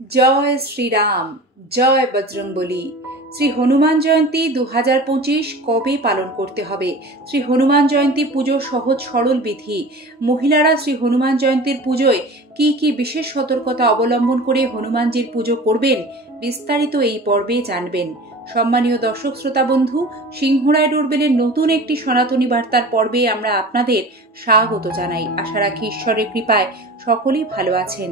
জয় শ্রীরাম, জয় বজরংবলী। শ্রী হনুমান জয়ন্তী 2025 কবে পালন করতে হবে? শ্রী হনুমান জয়ন্তী পুজো সহজ সরল বিধি। মহিলারা শ্রী হনুমান জয়ন্তীর পুজোয় কি কি বিশেষ সতর্কতা অবলম্বন করে হনুমানজির পুজো করবেন, বিস্তারিত এই পর্বে জানবেন। সম্মানীয় দর্শক শ্রোতা বন্ধু, সিংহরায় ডোরবেলের নতুন একটি সনাতনী বার্তার পর্বে আমরা আপনাদের স্বাগত জানাই। আশা রাখি ঈশ্বরের কৃপায় সকলেই ভালো আছেন।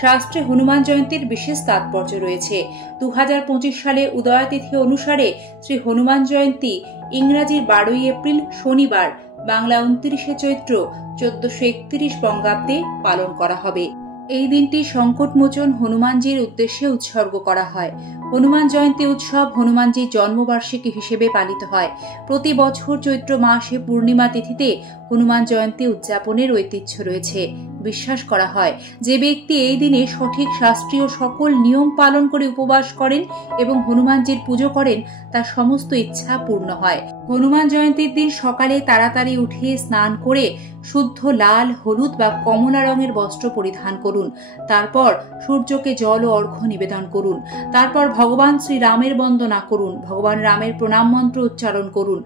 শাস্ত্রে হনুমান জয়ন্তীর বিশেষ তাৎপর্য রয়েছে। 2025 সালে উদয়া তিথি অনুসারে শ্রী হনুমান জয়ন্তী ইংরাজির 12 এপ্রিল শনিবার, বাংলা 29 চৈত্র 1431 বঙ্গাব্দে পালন করা হবে। এই দিনটি সংকটমোচন হনুমানজির উদ্দেশ্যে উৎসর্গ করা হয়। হনুমান জয়ন্তী উৎসব হনুমানজির জন্মবার্ষিকী হিসেবে পালিত হয়। প্রতি বছর চৈত্র মাসে পূর্ণিমা তিথিতে হনুমান জয়ন্তী উদযাপনের ঐতিহ্য রয়েছে। বিশ্বাস করা হয় যে ব্যক্তি এই দিনে সঠিক শাস্ত্রীয় সকল নিয়ম পালন করে উপবাস করেন এবং হনুমানজির পুজো করেন, তার সমস্ত ইচ্ছা পূর্ণ হয়। হনুমান জয়ন্তীর দিন সকালে তাড়াতাড়ি উঠে স্নান করে শুদ্ধ লাল, হলুদ বা কমলা রঙের বস্ত্র পরিধান করুন। তারপর সূর্যকে জল ও অর্ঘ্য নিবেদন করুন। তারপর ভগবান শ্রীরামের বন্দনা করুন, ভগবান রামের প্রণাম মন্ত্র উচ্চারণ করুন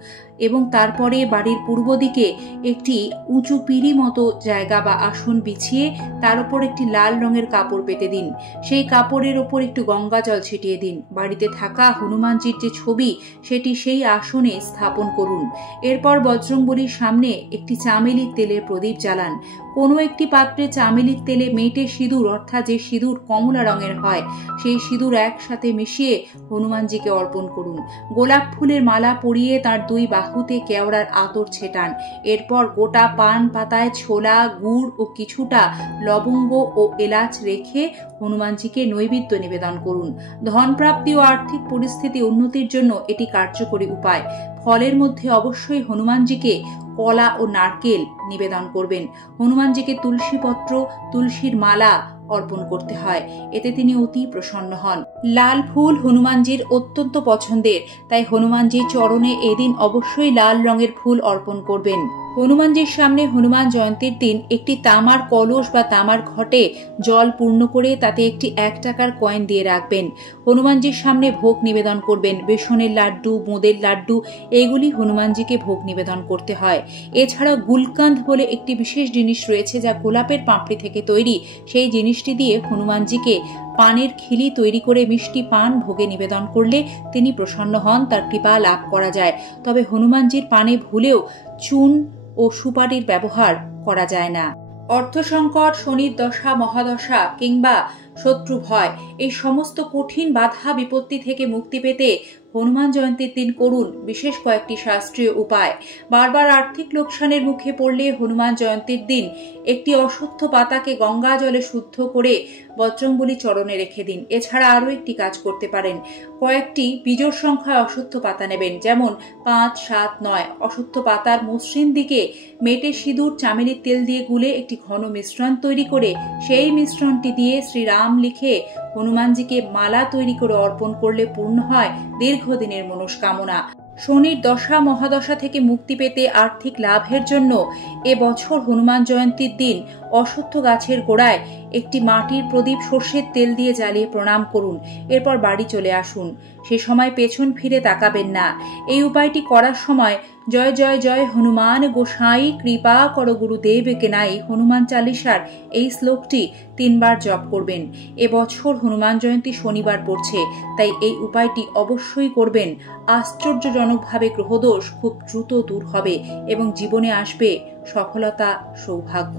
এবং তারপরে বাড়ির পূর্ব দিকে একটি উঁচু পিঁড়ি মতো জায়গা বা আসন বিছিয়ে তার উপর একটি লাল রঙের কাপড় পেতে দিন। সেই কাপড়ের ওপর একটু গঙ্গা জল ছিটিয়ে দিন। বাড়িতে থাকা হনুমানজির যে ছবি সেটি সেই আসনে স্থাপন করুন। এরপর বজরংবলীর সামনে একটি চামেলির তেলের প্রদীপ জ্বালান। কোনো একটি পাত্রে চামেলির তেলে মেটে সিঁদুর, অর্থাৎ যে সিঁদুর কমলা রঙের হয়, সেই সিঁদুর একসাথে মিশিয়ে হনুমানজিকে অর্পণ করুন। গোলাপ ফুলের মালা পরিয়ে তার দুই বাহুতে কেওড়ার আতর ছেটান। এরপর গোটা পান পাতায় ছোলা, গুড় ও কিছুটা লবঙ্গ ও এলাচ রেখে হনুমানজিকে নৈবেদ্য নিবেদন করুন। ধনপ্রাপ্তি ও আর্থিক পরিস্থিতি উন্নতির জন্য এটি কার্যকরী উপায়। ফলের মধ্যে অবশ্যই হনুমানজিকে কলা ও নারকেল নিবেদন করবেন। হনুমানজিকে তুলসী পত্র, তুলসীর মালা অর্পণ করতে হয়, এতে তিনি অতি প্রসন্ন হন। লাল ফুল হনুমানজির অত্যন্ত পছন্দের, তাই হনুমানজির চরণে এদিন অবশ্যই লাল রঙের ফুল অর্পণ করবেন। হনুমানজির সামনে হনুমান জয়ন্তীর দিন একটি তামার কলস বা তামার ঘটে জল পূর্ণ করে তাতে একটি 1 টাকার কয়েন দিয়ে রাখবেন। হনুমানজির সামনে ভোগ নিবেদন করবেন। বেসনের লাড্ডু, বোঁদের লাড্ডু, এগুলি হনুমানজিকে ভোগ নিবেদন করতে হয়। এছাড়াও গুলকান্দ বলে একটি বিশেষ জিনিস রয়েছে যা গোলাপের পাপড়ি থেকে তৈরি। সেই জিনিসটি দিয়ে হনুমানজিকে পানের খিলি তৈরি করে মিষ্টি পান ভোগে নিবেদন করলে তিনি প্রসন্ন হন, তার কৃপা লাভ করা যায়। তবে হনুমানজির পানে ভুলেও চুন ও সুপারির ব্যবহার করা যায় না। অর্থ সংকট, শনির দশা, মহাদশা কিংবা শত্রু ভয়, এই সমস্ত কঠিন বাধা বিপত্তি থেকে মুক্তি পেতে হনুমান জয়ন্তীর দিন করুন বিশেষ কয়েকটি শাস্ত্রীয় উপায়। বারবার আর্থিক লোকসানের মুখে পড়লে হনুমান জয়ন্তীর দিন একটি অশ্বত্থ পাতাকে গঙ্গা জলে শুদ্ধ করে বজরংবলী চরণে রেখে দিন। এছাড়া আরও একটি কাজ করতে পারেন। কয়েকটি বিজোড় সংখ্যায় অশ্বত্থ পাতা নেবেন, যেমন 5, 7, 9। অশ্বত্থ পাতার মসৃণ দিকে মেটে সিঁদুর চামেলির তেল দিয়ে গুলে একটি ঘন মিশ্রণ তৈরি করে সেই মিশ্রণটি দিয়ে শ্রীরাম লিখে হনুমানজিকে মালা তৈরি করে অর্পণ করলে পূর্ণ হয় দীর্ঘদিনের মনস্কামনা। শনির দশা মহাদশা থেকে মুক্তি পেতে আর্থিক লাভের জন্য এবছর হনুমান জয়ন্তীর দিন অশ্বত্থ গাছের গোড়ায় একটি মাটির প্রদীপ সর্ষের তেল দিয়ে জ্বালিয়ে প্রণাম করুন। এরপর বাড়ি চলে আসুন। সে সময় পেছন ফিরে তাকাবেন না। এই উপায়টি করার সময় জয় জয় জয় হনুমান গোসাই কৃপা কর গুরুদেব কে নাই হনুমান চালিসার এই শ্লোকটি 3 বার জপ করবেন। এবছর হনুমান জয়ন্তী শনিবার পড়ছে, তাই এই উপায়টি অবশ্যই করবেন। আশ্চর্যজনকভাবে গ্রহদোষ খুব দ্রুত দূর হবে এবং জীবনে আসবে সফলতা, সৌভাগ্য।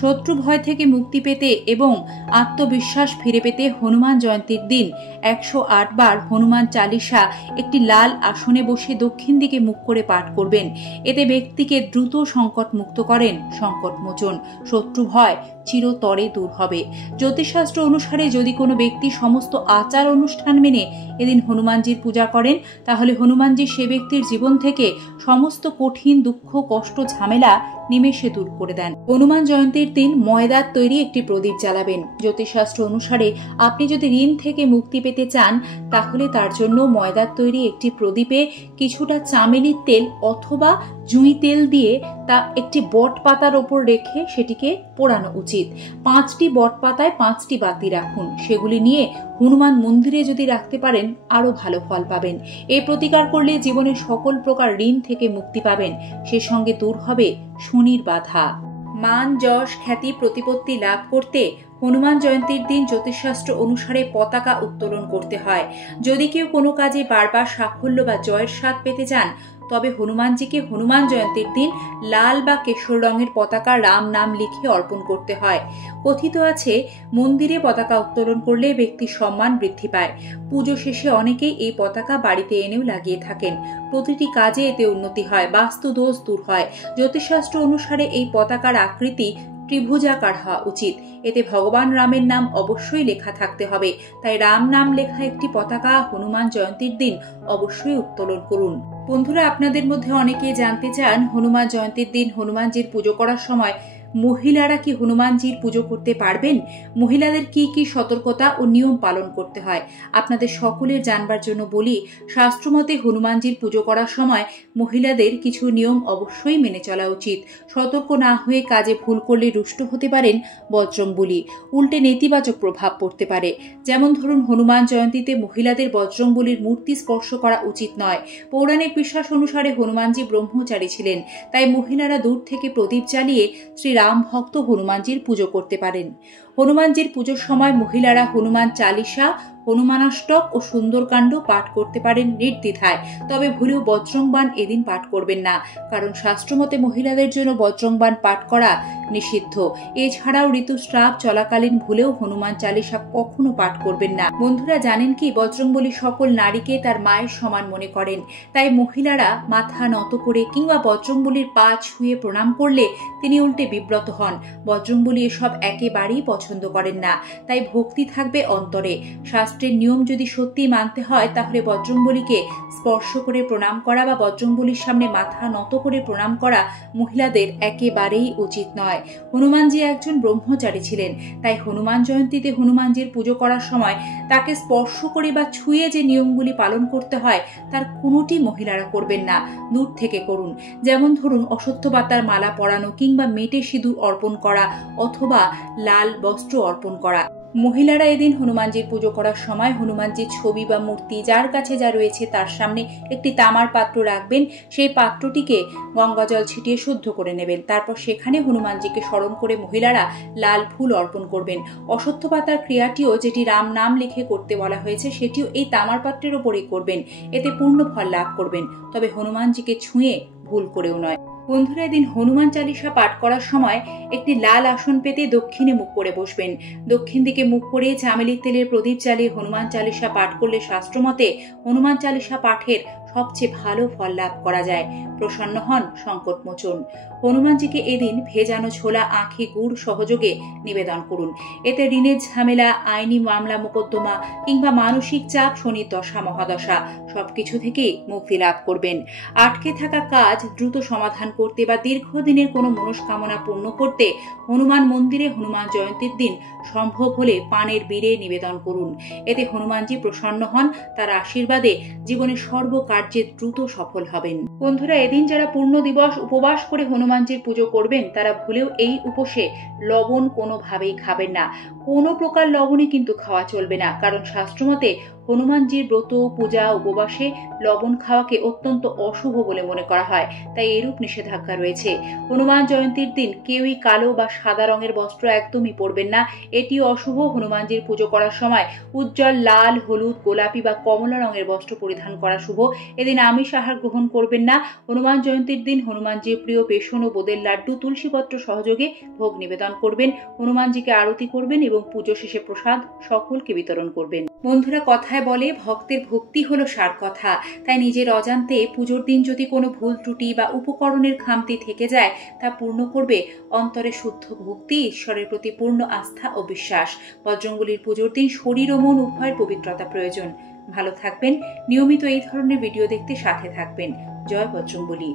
শত্রু ভয় থেকে মুক্তি পেতে এবং আত্মবিশ্বাস ফিরে পেতে হনুমান জয়ন্তীর দিন 108 বার হনুমান চালিসা একটি লাল আসনে বসে দক্ষিণ দিকে মুখ করে পাঠ করবেন। এতে ব্যক্তিকে দ্রুত সংকট মুক্ত করেন সংকট মোচন। শত্রু ভয় চিরতরে দূর হবে। জ্যোতিষশাস্ত্র অনুসারে যদি কোনো ব্যক্তি সমস্ত আচার অনুষ্ঠান মেনে এদিন হনুমানজির পূজা করেন, তাহলে হনুমানজি সে ব্যক্তির জীবন থেকে সমস্ত কঠিন দুঃখ, কষ্ট, ঝামেলা নিমেষে দূর করে দেন। হনুমান জয়ন্তীর দিন ময়দার তৈরি একটি প্রদীপ জ্বালাবেন। জ্যোতিষশাস্ত্র অনুসারে আপনি যদি ঋণ থেকে মুক্তি পেতে চান, তাহলে তার জন্য ময়দার তৈরি একটি প্রদীপে কিছুটা চামেলির তেল অথবা জুঁই তেল দিয়ে তা একটি বট পাতার ওপর রেখে সেটিকে পোড়ানো উচিত। 5টি বট পাতায় 5টি বাতি রাখুন, সেগুলি নিয়ে হনুমান মন্দিরে যদি রাখতে পারেন আরো ভালো ফল পাবেন। এই প্রতিকার করলে জীবনের সকল প্রকার ঋণ থেকে মুক্তি পাবেন, সে সঙ্গে দূর হবে শনির বাধা। মান, যশ, খ্যাতি, প্রতিপত্তি লাভ করতে হনুমান জয়ন্তীর দিন জ্যোতিষশাস্ত্র অনুসারে পতাকা উত্তোলন করতে হয়। যদি কেউ কোনো কাজে বারবার সাফল্য বা জয়ের স্বাদ পেতে চান, তবে হনুমানজিকে হনুমান জয়ন্তীর দিন লাল বা কেশর রঙের পতাকা রাম নাম লিখে অর্পণ করতে হয়। কথিত আছে, মন্দিরে পতাকা উত্তোলন করলে ব্যক্তির সম্মান বৃদ্ধি পায়। পুজো শেষে অনেকেই এই পতাকা বাড়িতে এনেও লাগিয়ে থাকেন। প্রতিটি কাজে এতে উন্নতি হয়, বাস্তু দোষ দূর হয়। জ্যোতিষশাস্ত্র অনুসারে এই পতাকার আকৃতি ত্রিভুজাকার হওয়া উচিত। এতে ভগবান রামের নাম অবশ্যই লেখা থাকতে হবে। তাই রাম নাম লেখা একটি পতাকা হনুমান জয়ন্তীর দিন অবশ্যই উত্তোলন করুন। বন্ধুরা, আপনাদের মধ্যে অনেকেই জানতে চান, হনুমান জয়ন্তীর দিন হনুমানজির পুজো করার সময় মহিলারা কি হনুমানজির পুজো করতে পারবেন? মহিলাদের কি কি সতর্কতা ও নিয়ম পালন করতে হয় আপনাদের সকলের জানবার জন্য বলি, শাস্ত্রমতে হনুমানজির পুজো করার সময় মহিলাদের কিছু নিয়ম অবশ্যই মেনে চলা উচিত। সতর্ক না হয়ে কাজে ভুল করলে রুষ্ট হতে পারেন বজ্রংবলী, উল্টে নেতিবাচক প্রভাব পড়তে পারে। যেমন ধরুন, হনুমান জয়ন্তীতে মহিলাদের বজ্রংবলীর মূর্তি স্পর্শ করা উচিত নয়। পৌরাণিক বিশ্বাস অনুসারে হনুমানজি ব্রহ্মচারী ছিলেন, তাই মহিলারা দূর থেকে প্রদীপ জ্বালিয়ে শ্রী রাম ভক্ত হনুমানজির পুজো করতে পারেন। হনুমানজির পুজোর সময় মহিলারা হনুমান চালিসা, হনুমানাষ্টক ও সুন্দরকাণ্ড পাঠ করতে পারেন নির্দ্বিধায়। তবে ভুলেও বজ্রংবাণ এদিন পাঠ করবেন না, কারণ শাস্ত্রমতে মহিলাদের জন্য বজ্রংবাণ পাঠ করা নিষিদ্ধ। এছাড়াও ঋতুস্রাব চলাকালীন ভুলেও হনুমান চালিসা কখনো পাঠ করবেন না। বন্ধুরা, জানেন কি, বজরংবলী সকল নারীকে তার মায়ের সমান মনে করেন। তাই মহিলারা মাথা নত করে কিংবা বজরংবলীর পা ছুঁয়ে প্রণাম করলে তিনি উল্টে বিব্রত হন। বজরংবলী এসব একেবারেই পছন্দ করেন না। তাই ভক্তি থাকবে অন্তরে। শাস্ত্রের নিয়ম যদি সত্যি মানতে হয়, তাহলে বজরংবলীকে স্পর্শ করে প্রণাম করা বা বজরংবলীর সামনে মাথা নত করে প্রণাম করা মহিলাদের একেবারেই উচিত নয়। হনুমানজি একজন ব্রহ্মচারী ছিলেন, তাই হনুমান জয়ন্তীতে হনুমানজির পুজো করার সময় তাকে স্পর্শ করে বা ছুঁয়ে যে নিয়মগুলি পালন করতে হয়, তার কোনোটি মহিলারা করবেন না, দূর থেকে করুন। যেমন ধরুন, অশ্বত্থ পাতার মালা পরানো কিংবা মেটে সিঁদুর অর্পণ করা অথবা লাল বস্ত্র অর্পণ করা। মহিলারা এদিন হনুমানজির পুজো করার সময় হনুমানজির ছবি বা মূর্তি যার কাছে যা রয়েছে তার সামনে একটি তামার পাত্র রাখবেন। সেই পাত্রটিকে গঙ্গাজল ছিটিয়ে শুদ্ধ করে নেবেন। তারপর সেখানে হনুমানজিকে স্মরণ করে মহিলারা লাল ফুল অর্পণ করবেন। অশ্বত্থ পাতার ক্রিয়াটিও, যেটি রাম নাম লিখে করতে বলা হয়েছে, সেটিও এই তামার পাত্রের ওপরেই করবেন। এতে পূর্ণ ফল লাভ করবেন, তবে হনুমানজিকে ছুঁয়ে ভুল করেও নয়। বন্ধুরা, এদিন হনুমান চালিসা পাঠ করার সময় একটি লাল আসন পেতে দক্ষিণে মুখ করে বসবেন। দক্ষিণ দিকে মুখ করে চামেলির তেলের প্রদীপ জ্বালিয়ে হনুমান চালিসা পাঠ করলে শাস্ত্রমতে হনুমান চালিসা পাঠের সবচেয়ে ভালো ফল লাভ করা যায়। প্রসন্ন হন সংকটমোচন। হনুমানজিকে এদিন ভেজানো ছোলা, আখি, গুড় সহযোগে নিবেদন করুন। এতে ঋণের ঝামেলা, আইনি মামলা মোকদ্দমা কিংবা মানসিক চাপ, শনির দশা মহাদশা সবকিছু থেকেই মুক্তি লাভ করবেন। আটকে থাকা কাজ দ্রুত সমাধান করতে বা দীর্ঘদিনের কোনো মনস্কামনা পূর্ণ করতে হনুমান মন্দিরে হনুমান জয়ন্তীর দিন সম্ভব হলে পানের বিড়ে নিবেদন করুন। এতে হনুমানজি প্রসন্ন হন, তার আশীর্বাদে জীবনের সর্বকার্যে দ্রুত সফল হবেন। বন্ধুরা, এদিন যারা পূর্ণ দিবস উপবাস করে হনুমানজির পুজো করবেন, তারা ভুলেও এই উপসে লবণ কোনোভাবেই খাবেন না। কোনো প্রকার লবণই কিন্তু খাওয়া চলবে না, কারণ শাস্ত্রমতে হনুমানজির ব্রত, পূজা, উপবাসে লবণ খাওয়াকে অত্যন্ত অশুভ বলে মনে করা হয়। তাই এরূপ নিষেধাজ্ঞা রয়েছে। হনুমান জয়ন্তীর দিন কেউই কালো বা সাদা রঙের বস্ত্র একদমই পরবেন না, এটিও অশুভ। হনুমানজির পুজো করার সময় উজ্জ্বল লাল, হলুদ, গোলাপি বা কমলা রঙের বস্ত্র পরিধান করা শুভ। এদিন আমিষ আহার গ্রহণ করবেন না। হনুমান জয়ন্তীর দিন হনুমানজির প্রিয় বেসন ও বোঁদের লাড্ডু, তুলসীপত্র সহযোগে ভোগ নিবেদন করবেন। হনুমানজিকে আরতি করবেন এবং পুজো শেষে প্রসাদ সকলকে বিতরণ করবেন। বন্ধুরা, কথায় বলে ভক্তের ভক্তি হলো সার কথা। তাই নিজের অজান্তে পুজোর দিন যদি কোনো ভুল ত্রুটি বা উপকরণের খামতি থেকে যায়, তা পূর্ণ করবে অন্তরে শুদ্ধ ভক্তি, ঈশ্বরের প্রতি পূর্ণ আস্থা ও বিশ্বাস। বজরংবলীর পুজোর দিন শরীর ও মন উভয়ের পবিত্রতা প্রয়োজন। ভালো থাকবেন। নিয়মিত এই ধরনের ভিডিও দেখতে সাথে থাকবেন। জয় বজরংবলী।